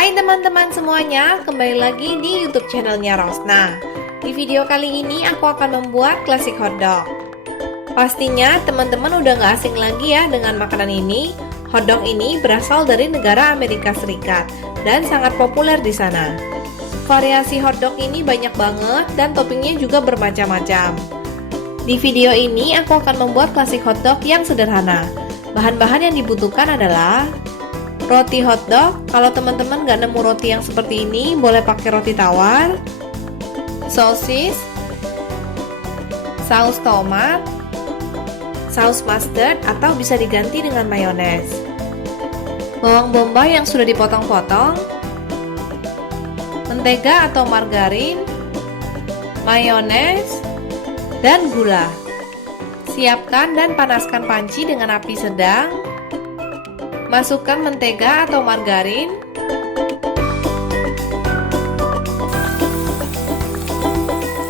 Hai teman-teman semuanya, kembali lagi di YouTube channelnya Rosna. Di video kali ini aku akan membuat klasik hotdog. Pastinya teman-teman udah gak asing lagi ya dengan makanan ini. Hotdog ini berasal dari negara Amerika Serikat dan sangat populer di sana. Variasi hotdog ini banyak banget dan toppingnya juga bermacam-macam. Di video ini aku akan membuat klasik hotdog yang sederhana. Bahan-bahan yang dibutuhkan adalah roti hotdog. Kalau teman-teman nggak nemu roti yang seperti ini, boleh pakai roti tawar, sosis, saus tomat, saus mustard atau bisa diganti dengan mayones, bawang bombay yang sudah dipotong-potong, mentega atau margarin, mayones, dan gula. Siapkan dan panaskan panci dengan api sedang. Masukkan mentega atau margarin,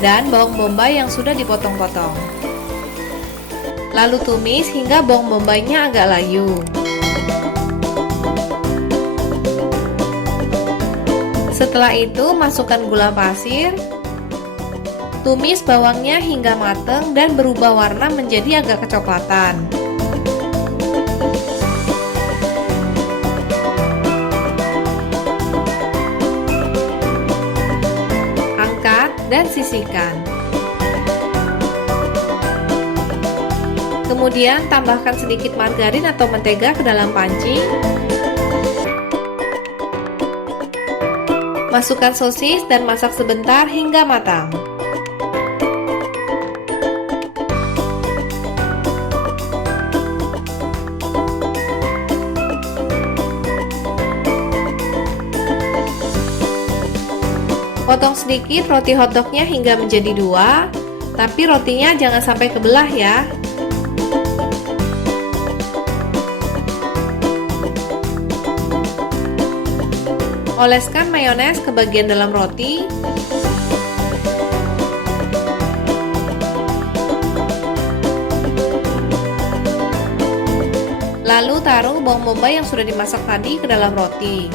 dan bawang bombay yang sudah dipotong-potong. Lalu tumis hingga bawang bombaynya agak layu. Setelah itu masukkan gula pasir. Tumis bawangnya hingga matang dan berubah warna menjadi agak kecoklatan. Dan sisihkan. Kemudian tambahkan sedikit margarin atau mentega ke dalam panci. Masukkan sosis dan masak sebentar hingga matang. Potong sedikit roti hotdognya hingga menjadi dua, tapi rotinya jangan sampai kebelah ya. Oleskan mayones ke bagian dalam roti. Lalu taruh bawang bombay yang sudah dimasak tadi ke dalam roti.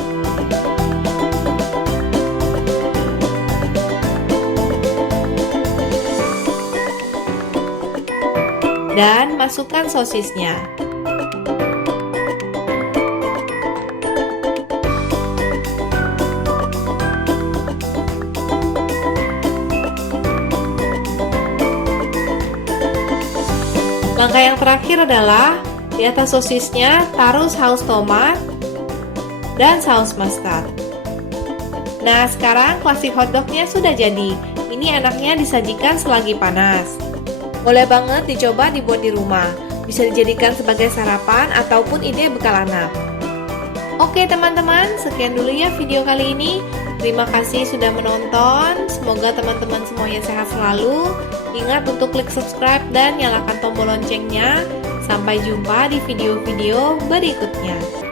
Dan masukkan sosisnya. Langkah yang terakhir adalah di atas sosisnya taruh saus tomat dan saus mustard. Nah, sekarang klasik hotdognya sudah jadi. Ini enaknya disajikan selagi panas. Boleh banget dicoba dibuat di rumah. Bisa dijadikan sebagai sarapan ataupun ide bekal anak. Oke teman-teman, sekian dulu ya video kali ini. Terima kasih sudah menonton. Semoga teman-teman semuanya sehat selalu. Ingat untuk klik subscribe dan nyalakan tombol loncengnya. Sampai jumpa di video-video berikutnya.